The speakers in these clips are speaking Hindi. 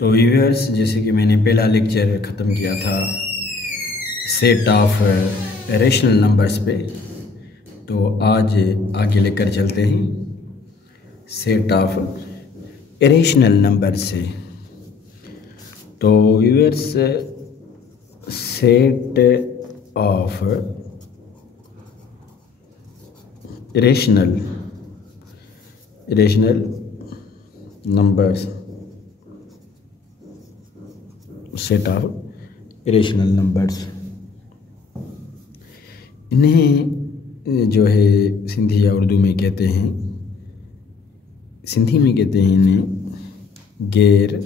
तो व्यूअर्स, जैसे कि मैंने पहला लेक्चर ख़त्म किया था सेट ऑफ रेशनल नंबर्स पे, तो आज आगे लेकर चलते हैं सेट ऑफ इरेशनल नंबर से। तो viewers, set of irrational numbers, set of irrational numbers, इन्हें जो है सिंधी या उर्दू में कहते हैं, सिंधी में कहते हैं इन्हें गैर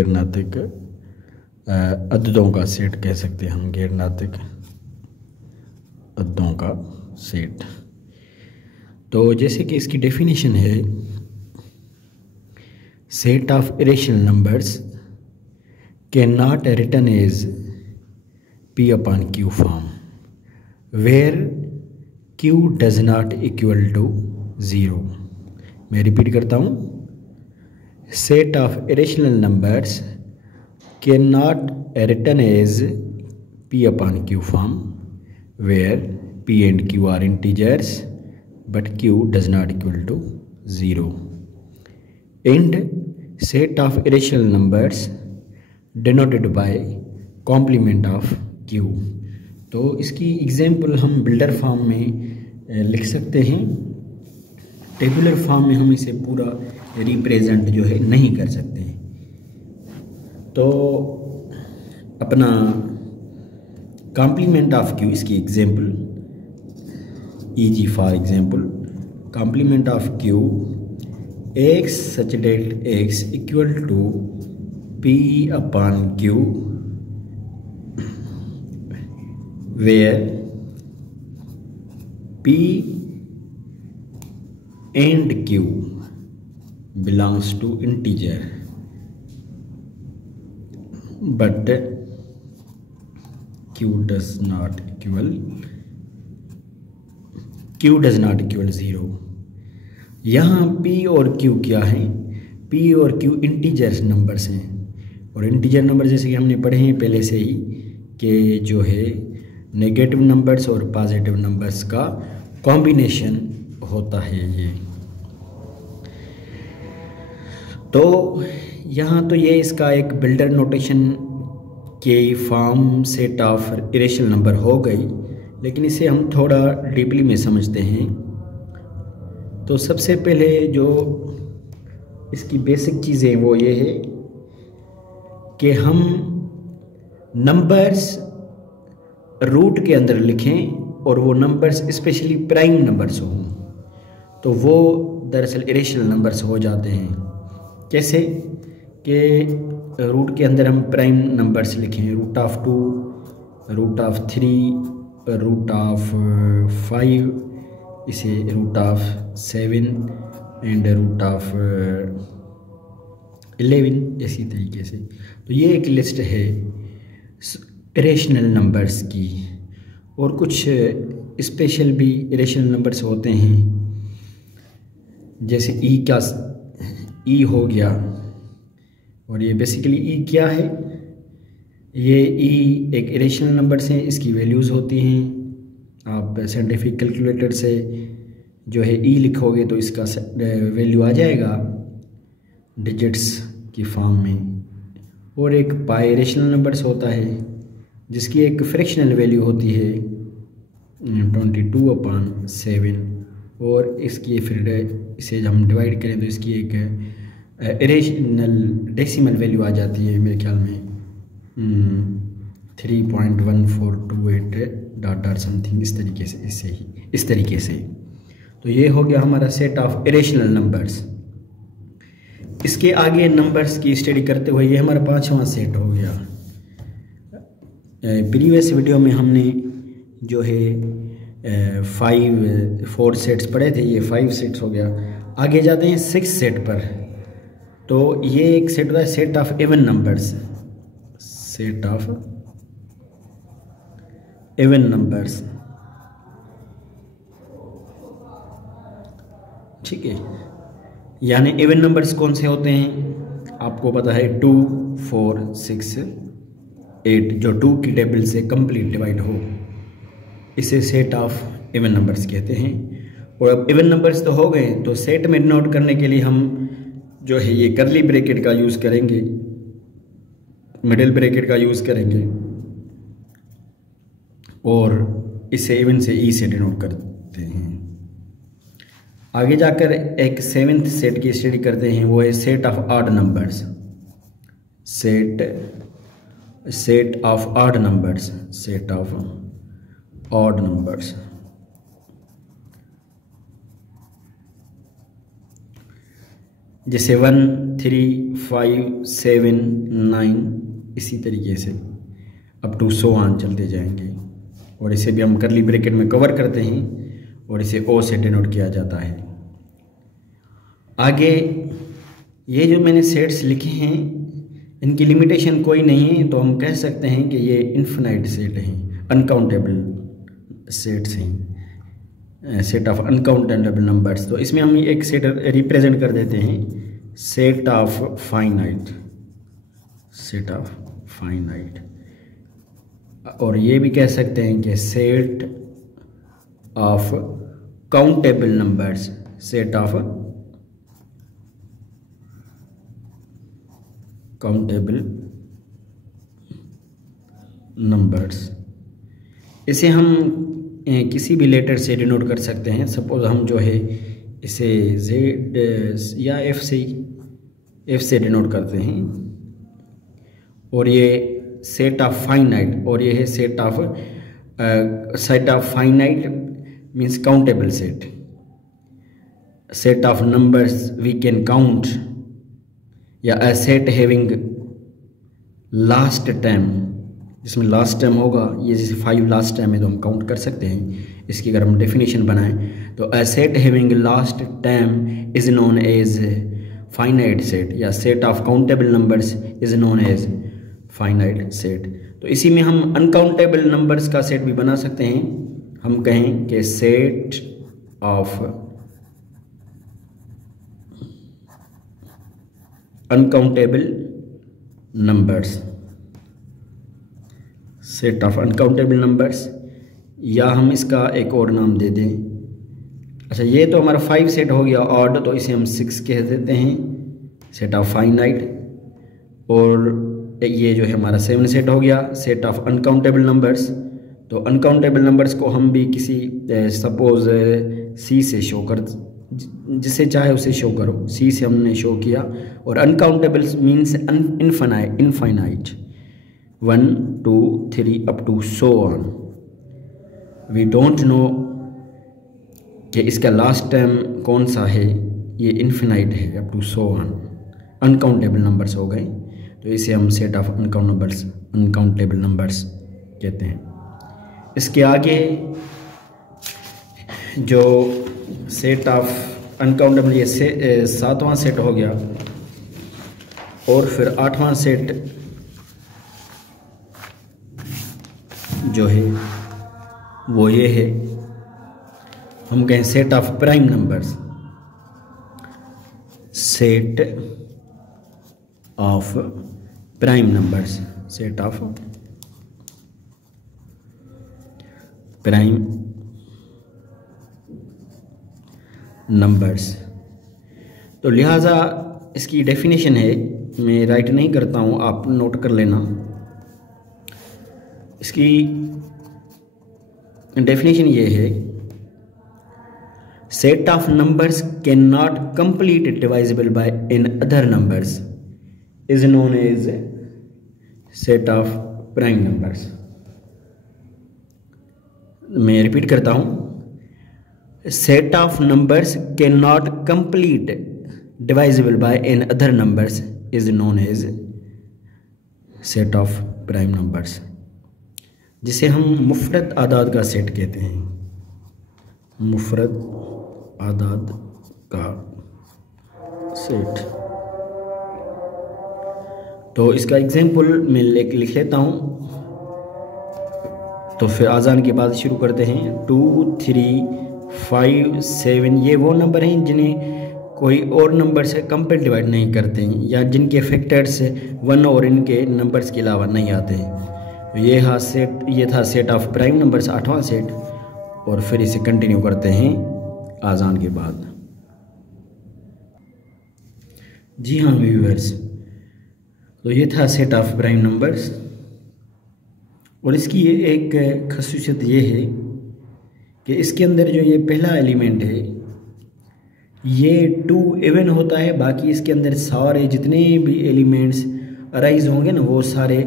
नातिक अददों का सेट कह सकते हैं हम, गैर नातिक अददों का सेट। तो जैसे कि इसकी डेफिनेशन है, set of irrational numbers can not written as P upon Q form where Q does not equal to 0। मैं रिपीट करता हूँ, set of irrational numbers can not written as P upon Q form where P and Q are integers but Q does not equal to 0, and set of irrational numbers denoted by complement of Q। तो इसकी एग्जाम्पल हम बिल्डर फॉर्म में लिख सकते हैं, टेबुलर फॉर्म में हम इसे पूरा रिप्रेजेंट जो है नहीं कर सकते हैं। तो अपना कॉम्प्लीमेंट ऑफ Q, इसकी example for example, complement of Q x such that x equal to P upon Q where P and Q belongs to integer but Q does not equal 0। यहाँ P और Q क्या हैं? P और Q इंटीजर नंबर्स हैं, और इंटीजर नंबर जैसे कि हमने पढ़े हैं पहले से ही कि जो है नेगेटिव नंबर्स और पॉजिटिव नंबर्स का कॉम्बिनेशन होता है ये। तो यहाँ तो ये इसका एक बिल्डर नोटेशन के form set of irrational number हो गई, लेकिन इसे हम थोड़ा डीपली में समझते हैं। तो सबसे पहले जो इसकी बेसिक चीज़ें वो ये है कि हम नंबर्स रूट के अंदर लिखें और वो नंबर्स स्पेशली प्राइम नंबर्स हों, तो वो दरअसल इरेशनल नंबर्स हो जाते हैं। कैसे कि रूट के अंदर हम प्राइम नंबर्स लिखें, root of 2, root of 3, root of 5, इसे root of 7 and root of 11, इसी तरीके से। तो ये एक लिस्ट है इरेशनल नंबर्स की, और कुछ स्पेशल भी इरेशनल नंबर्स होते हैं, जैसे ई हो गया। और ये बेसिकली ई क्या है? ये ई एक इरेशनल नंबर्स हैं, इसकी वैल्यूज़ होती हैं। आप साइंटिफिक कैलकुलेटर से जो है ई लिखोगे तो इसका वैल्यू आ जाएगा डिजिट्स की फॉर्म में। और एक पाई इरेशनल नंबर्स होता है जिसकी एक फ्रैक्शनल वैल्यू होती है 22/7, और इसकी फिर इसे हम डिवाइड करें तो इसकी एक इरेशनल डेसिमल वैल्यू आ जाती है, मेरे ख्याल में 3.1428 डॉट और समथिंग, इस तरीके से। तो ये हो गया हमारा सेट ऑफ इरेशनल नंबर्स। इसके आगे नंबर्स की स्टडी करते हुए ये हमारा 5वां सेट हो गया। प्रीवियस वीडियो में हमने जो है 4 सेट्स पढ़े थे, ये 5 सेट्स हो गया। आगे जाते हैं 6 सेट पर। तो ये एक सेट होता है set of even numbers, set of even numbers, ठीक है। यानी इवन नंबर्स कौन से होते हैं, आपको पता है 2, 4, 6, 8, जो 2 की टेबल से कंप्लीट डिवाइड हो, इसे सेट ऑफ इवन नंबर्स कहते हैं। और अब इवन नंबर्स तो हो गए, तो सेट में नोट करने के लिए हम जो है ये करली ब्रैकेट का यूज़ करेंगे, मिडिल ब्रैकेट का यूज़ करेंगे, और इसे इवन से ई से डिनोट करते हैं। आगे जाकर एक 7th सेट की स्टडी करते हैं, वो है set of odd numbers. Set of odd numbers, set of odd numbers. जैसे 1, 3, 5, 7, 9, इसी तरीके से अप टू सो ऑन चलते जाएंगे। और इसे भी हम करली ब्रैकेट में कवर करते हैं और इसे ओ से डिनोट किया जाता है। आगे ये जो मैंने सेट्स लिखे हैं, इनकी लिमिटेशन कोई नहीं है, तो हम कह सकते हैं कि ये इन्फिनाइट सेट हैं, अनकाउंटेबल सेट्स हैं, सेट ऑफ अनकाउंटेबल नंबर्स। तो इसमें हम एक सेट रिप्रेजेंट कर देते हैं, set of finite, set of finite. और ये भी कह सकते हैं कि set of countable numbers, set of countable numbers. इसे हम किसी भी लेटर से डिनोट कर सकते हैं। सपोज हम जो है इसे जेड या एफ से डिनोट करते हैं, और ये सेट ऑफ फाइनाइट, और ये है set of finite means countable set. Set of numbers we can count, या a set having last term, जिसमें लास्ट टर्म होगा, ये जैसे 5 लास्ट टर्म है तो हम काउंट कर सकते हैं। इसकी अगर हम डेफिनेशन बनाएं तो a set having last term is known as finite set, या set of countable numbers is known as finite set. तो इसी में हम अनकाउंटेबल नंबर्स का सेट भी बना सकते हैं। हम कहें कि set of uncountable numbers, set of uncountable numbers, या हम इसका एक और नाम दे दें। अच्छा, ये तो हमारा 5 सेट हो गया ऑड, तो इसे हम 6 कह देते हैं, सेट ऑफ फाइनाइट। और ये जो है हमारा 7 सेट हो गया, सेट ऑफ अनकाउंटेबल नंबर्स। तो अनकाउंटेबल नंबर्स को हम भी किसी सपोज सी से शो कर, जिसे चाहे उसे शो करो, सी से हमने शो किया। और uncountable means infinite, 1, 2, 3 up to so on. We don't know कि इसका लास्ट टर्म कौन सा है, ये इनफिनाइट है, up to so on. Uncountable numbers हो गए, तो इसे हम सेट ऑफ अनकाउंटेबल नंबर्स कहते हैं। इसके आगे जो सेट ऑफ अनकाउंटेबल, ये 7वां सेट हो गया। और फिर 8वां सेट जो है वो ये है, हम कहें set of prime numbers, set of prime numbers, set of prime numbers. तो लिहाजा इसकी डेफिनेशन है, मैं राइट नहीं करता हूँ, आप नोट कर लेना। इसकी डेफिनेशन ये है, set of numbers can not complete divisible by in other numbers is known as set of prime numbers. मैं रिपीट करता हूँ, set of numbers can not complete divisible by in other numbers is known as set of prime numbers, जिसे हम मुफरद आदाद का सेट कहते हैं। मुफरद आदाद का सेट। तो इसका एग्जाम्पल मैं लिख लेता हूँ। तो तो फिर आज़ान के बाद शुरू करते हैं। 2, 3, 5, 7 ये वो नंबर हैं जिन्हें कोई और नंबर से कंप्लीट डिवाइड नहीं करते हैं या जिनके फैक्टर्स 1 और इनके नंबर्स के अलावा नहीं आते हैं। तो ये था सेट ऑफ प्राइम नंबर्स 8वां सेट, और फिर इसे कंटिन्यू करते हैं आज़ान के बाद। जी हाँ व्यूअर्स, तो ये था सेट ऑफ प्राइम नंबर्स, और इसकी ये एक खासियत ये है कि इसके अंदर जो ये पहला एलिमेंट है ये 2 इवन होता है, बाकी इसके अंदर सारे जितने भी एलिमेंट्स अराइज होंगे ना वो सारे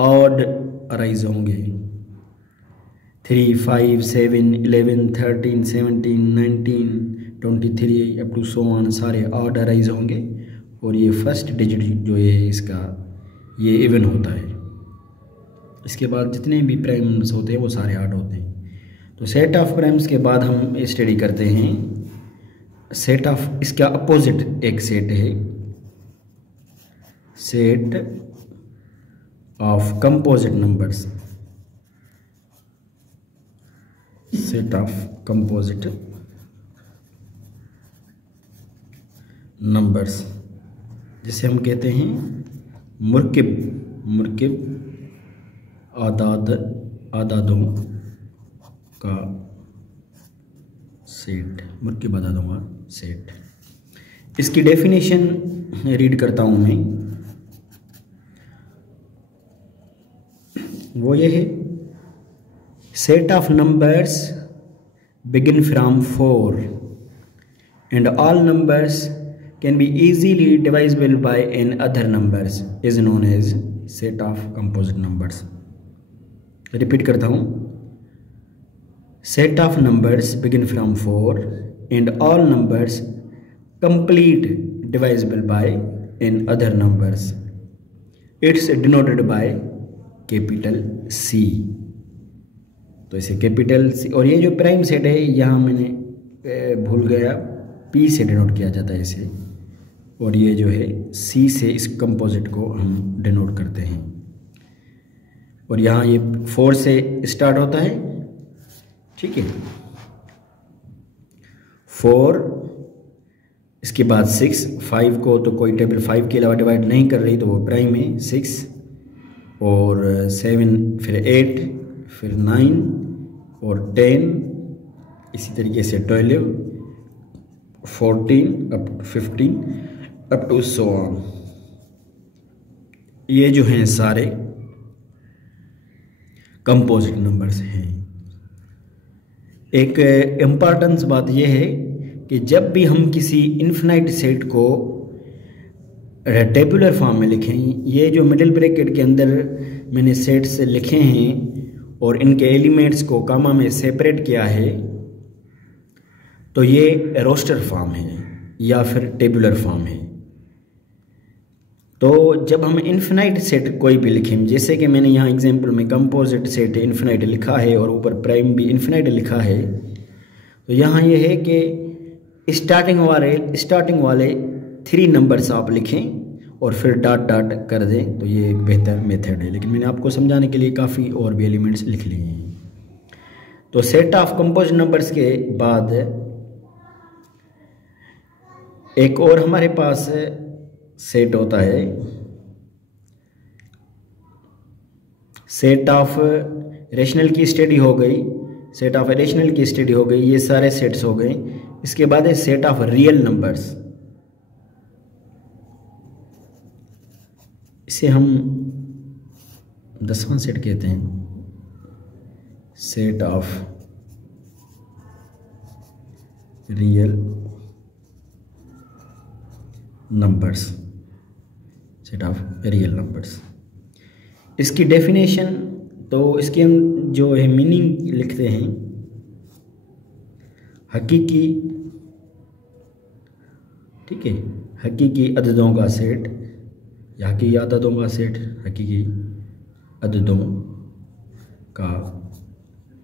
ऑड अराइज होंगे। 3, 5, 7, 11, 13, 17, 19, 23 अप टू सो ऑन सारे ऑड अराइज होंगे, और ये फर्स्ट डिजिट जो है इसका ये इवन होता है। इसके बाद जितने भी प्राइम्स होते हैं वो सारे ऑड होते हैं। तो सेट ऑफ प्राइम्स के बाद हम स्टडी करते हैं सेट ऑफ, इसका अपोजिट एक सेट है set of composite numbers, set of composite numbers जिसे हम कहते हैं मुरकिब आदादों का सेट, मुरकिब आदादों का सेट। इसकी डेफिनेशन रीड करता हूँ मैं, वो ये है set of numbers begin from 4 and all numbers can be easily divisible by n other numbers is known as set of composite numbers। Repeat करता हूँ, set of numbers begin from 4 and all numbers complete divisible by n other numbers, it's denoted by capital C। तो इसे कैपिटल C, और ये जो प्राइम सेट है यहाँ मैंने भूल गया P से डिनोट किया जाता है इसे, और ये जो है C से इस कंपोजिट को हम डिनोट करते हैं। और यहाँ ये 4 से स्टार्ट होता है, ठीक है, 4, इसके बाद 6, 5 को तो कोई टेबल 5 के अलावा डिवाइड नहीं कर रही तो वो प्राइम है 6, और 7, फिर 8, फिर 9 और 10, इसी तरीके से 12, 14 up to 15 up to so on. ये जो हैं सारे कंपोजिट नंबर्स हैं। एक इम्पॉर्टेंस बात यह है कि जब भी हम किसी इन्फिनाइट सेट को टेबुलर फॉर्म में लिखें, ये जो मिडिल ब्रैकेट के अंदर मैंने सेट्स लिखे हैं और इनके एलिमेंट्स को कामा में सेपरेट किया है, तो ये रोस्टर फॉर्म है या फिर टेबुलर फॉर्म है। तो जब हम इन्फिनाइट सेट कोई भी लिखें, जैसे कि मैंने यहाँ एग्जांपल में कंपोजिट सेट इन्फिनाइट लिखा है और ऊपर प्राइम भी इन्फिनाइट लिखा है, तो यहाँ ये है कि स्टार्टिंग वाले 3 नंबर्स आप लिखें और फिर डॉट डॉट कर दें, तो ये एक बेहतर मेथड है। लेकिन मैंने आपको समझाने के लिए काफ़ी और भी एलिमेंट्स लिख लिए हैं। तो सेट ऑफ कंपोजिट नंबर्स के बाद एक और हमारे पास सेट होता है सेट ऑफ रेशनल की स्टडी हो गई, सेट ऑफ रेशनल की स्टडी हो गई, ये सारे सेट्स हो गए। इसके बाद है सेट ऑफ रियल नंबर्स, इसे हम 10वां सेट कहते हैं, set of real numbers, set of real numbers. इसकी डेफिनेशन, तो इसकी हम जो है मीनिंग लिखते हैं, हकीकी, ठीक है, हकीकी अददों का सेट या हकीकी अददों का सेट, हकीकी अददों का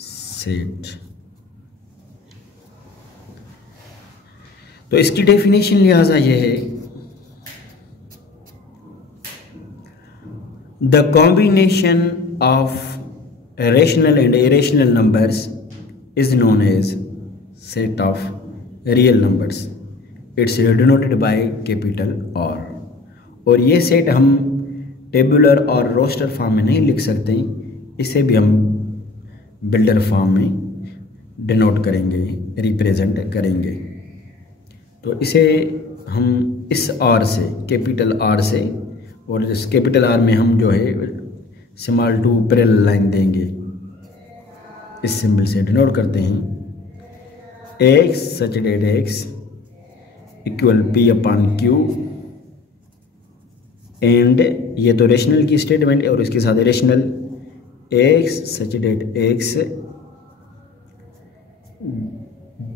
सेट। तो इसकी डेफिनेशन लिहाजा यह है, the combination of rational and irrational numbers is known as set of real numbers. It's denoted by capital R. और ये सेट हम टेबुलर और रोस्टर फॉर्म में नहीं लिख सकते, इसे भी हम बिल्डर फॉर्म में डिनोट करेंगे, रिप्रेजेंट करेंगे। तो इसे हम इस आर से, कैपिटल आर से, और इस कैपिटल आर में हम जो है स्मॉल टू पैरेलल लाइन देंगे, इस सिंबल से डिनोट करते हैं। X such that X equal P upon Q, and ये तो रेशनल की स्टेटमेंट है और इसके साथ rational X such that X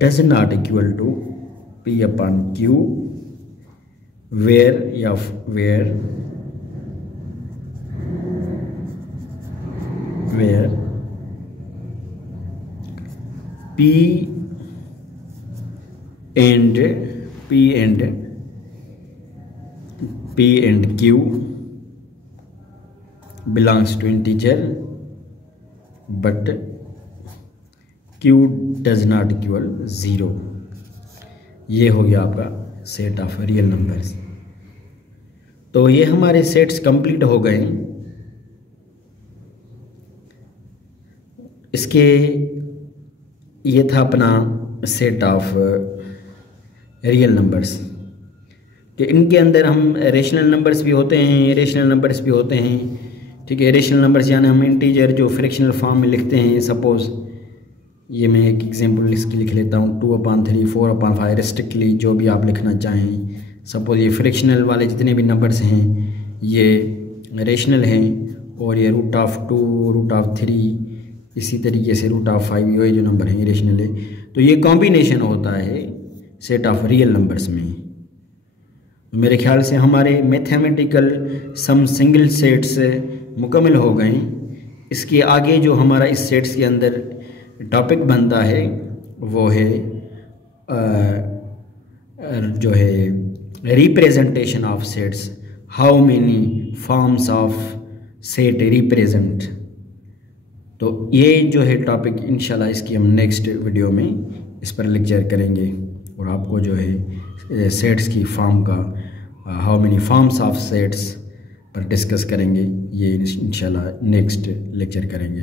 does not equal to P upon Q, where या where P and Q belongs to integer but Q does not equal 0। ये हो गया आपका सेट ऑफ रियल नंबर्स। तो ये हमारे सेट्स कंप्लीट हो गए। इसके ये था अपना सेट ऑफ रियल नंबर्स कि इनके अंदर हम रेशनल नंबर्स भी होते हैं, इरेशनल नंबर्स भी होते हैं। ठीक है, रेशनल नंबर्स यानी हम इंटीजर जो फ्रैक्शनल फॉर्म में लिखते हैं। सपोज़ ये मैं एक एग्जांपल इसकी लिख लेता हूँ, 2/3 4/5 रेस्ट्रिक्टली, जो भी आप लिखना चाहें। सपोज़ ये फ्रैक्शनल वाले जितने भी नंबर्स हैं ये रेशनल हैं, और ये √2 √3 इसी तरीके से √5 ये जो नंबर हैं इरेशनल है। तो ये कॉम्बिनेशन होता है सेट ऑफ रियल नंबर्स में। मेरे ख्याल से हमारे मैथमेटिकल सम सिंगल सेट्स मुकम्मल हो गए। इसके आगे जो हमारा इस सेट्स के अंदर टॉपिक बनता है वो है जो है representation of sets, how many forms of set represent. तो ये जो है टॉपिक इंशाल्लाह इसकी हम नेक्स्ट वीडियो में इस पर लेक्चर करेंगे, और आपको जो है सेट्स की फॉर्म का how many forms of sets पर डिस्कस करेंगे। ये इंशाल्लाह नेक्स्ट लेक्चर करेंगे।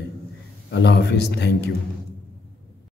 अल्लाह हाफिज़, थैंक यू।